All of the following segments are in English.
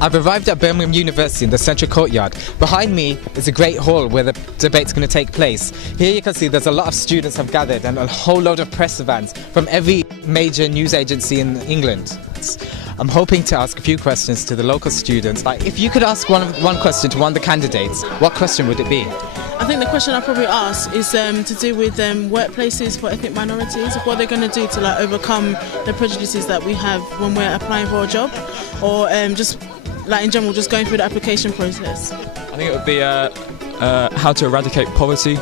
I've arrived at Birmingham University in the central courtyard. Behind me is a great hall where the debate's going to take place. Here you can see there's a lot of students have gathered and a whole load of press vans from every major news agency in England. I'm hoping to ask a few questions to the local students. Like, if you could ask one question to one of the candidates, what question would it be? I think the question I'll probably ask is to do with workplaces for ethnic minorities. What they're going to do to overcome the prejudices that we have when we're applying for a job, or just in general, just going through the application process. I think it would be how to eradicate poverty,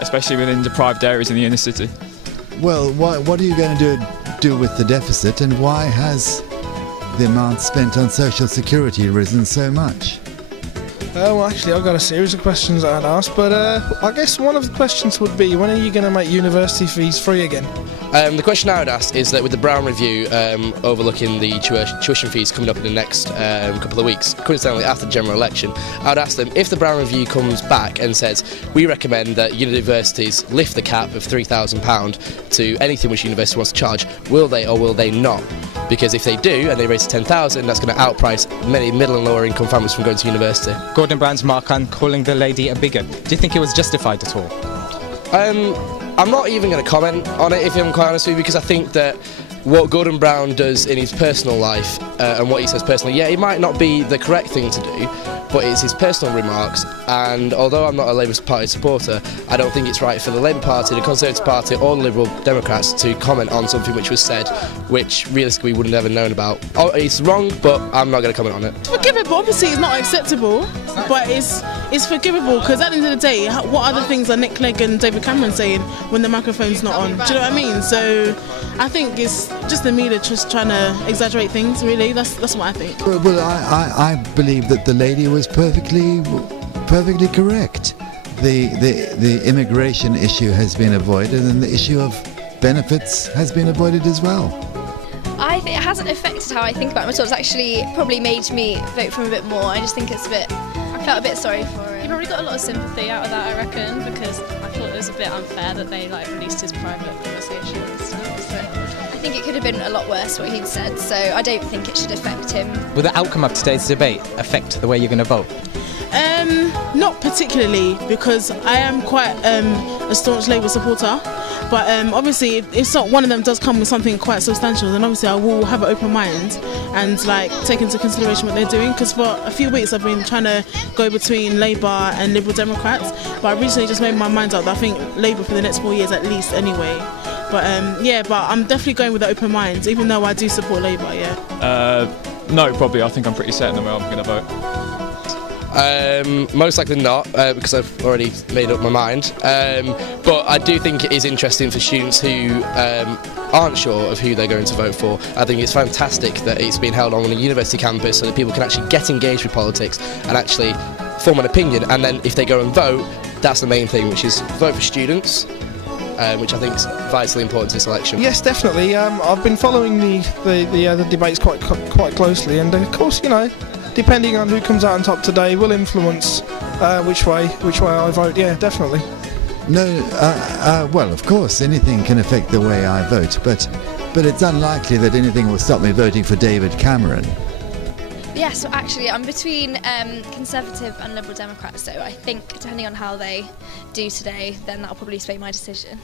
especially within deprived areas in the inner city. Well, what are you going to do with the deficit, and why has the amount spent on social security risen so much? Well, actually, I've got a series of questions that I'd ask, but I guess one of the questions would be, when are you going to make university fees free again? The question I would ask is that with the Brown Review overlooking the tuition fees coming up in the next couple of weeks, coincidentally after the general election, I would ask them, if the Brown Review comes back and says, we recommend that universities lift the cap of £3,000 to anything which university wants to charge, will they or will they not? Because if they do, and they raise to £10,000, that's going to outprice many middle and lower income families from going to university. Gordon Brown's mark on calling the lady a bigot. Do you think it was justified at all? I'm not even going to comment on it, if I'm quite honest with you, because I think that what Gordon Brown does in his personal life and what he says personally, yeah, it might not be the correct thing to do, but it's his personal remarks, and although I'm not a Labour Party supporter, I don't think it's right for the Labour Party, the Conservative Party or the Liberal Democrats to comment on something which was said, which realistically we would have never known about. Oh, it's wrong, but I'm not going to comment on it. It's forgivable. Obviously it's not acceptable, but it's forgivable, because at the end of the day, what other things are Nick Clegg and David Cameron saying when the microphone's not on? Do you know what I mean? So I think it's just the media just trying to exaggerate things, really. That's what I think. Well, I believe that the lady was perfectly correct. The immigration issue has been avoided, and the issue of benefits has been avoided as well. I think it hasn't affected how I think about it at all. It's actually probably made me vote for him a bit more. I just think it's I felt a bit sorry for him. He probably got a lot of sympathy out of that, I reckon, because I thought it was a bit unfair that they released his private conversation and stuff. So I think it could have been a lot worse what he'd said, so I don't think it should affect him. Will the outcome of today's debate affect the way you're going to vote? Not particularly, because I am quite a staunch Labour supporter, but obviously if one of them does come with something quite substantial, then obviously I will have an open mind and take into consideration what they're doing, because for a few weeks I've been trying to go between Labour and Liberal Democrats, but I recently just made my mind up that I think Labour for the next 4 years at least anyway. But yeah, but I'm definitely going with an open mind, even though I do support Labour, yeah. No, probably. I think I'm pretty certain the way I'm going to vote. Most likely not, because I've already made up my mind. But I do think it is interesting for students who aren't sure of who they're going to vote for. I think it's fantastic that it's been held on a university campus so that people can actually get engaged with politics and actually form an opinion. And then if they go and vote, that's the main thing, which is vote for students. Which I think is vitally important to this election. Yes, definitely. I've been following the debates quite closely, and of course, depending on who comes out on top today, will influence which way I vote. Yeah, definitely. No, well, of course, anything can affect the way I vote, but it's unlikely that anything will stop me voting for David Cameron. Yeah, so actually I'm between Conservative and Liberal Democrats, so I think depending on how they do today, then that'll probably sway my decision.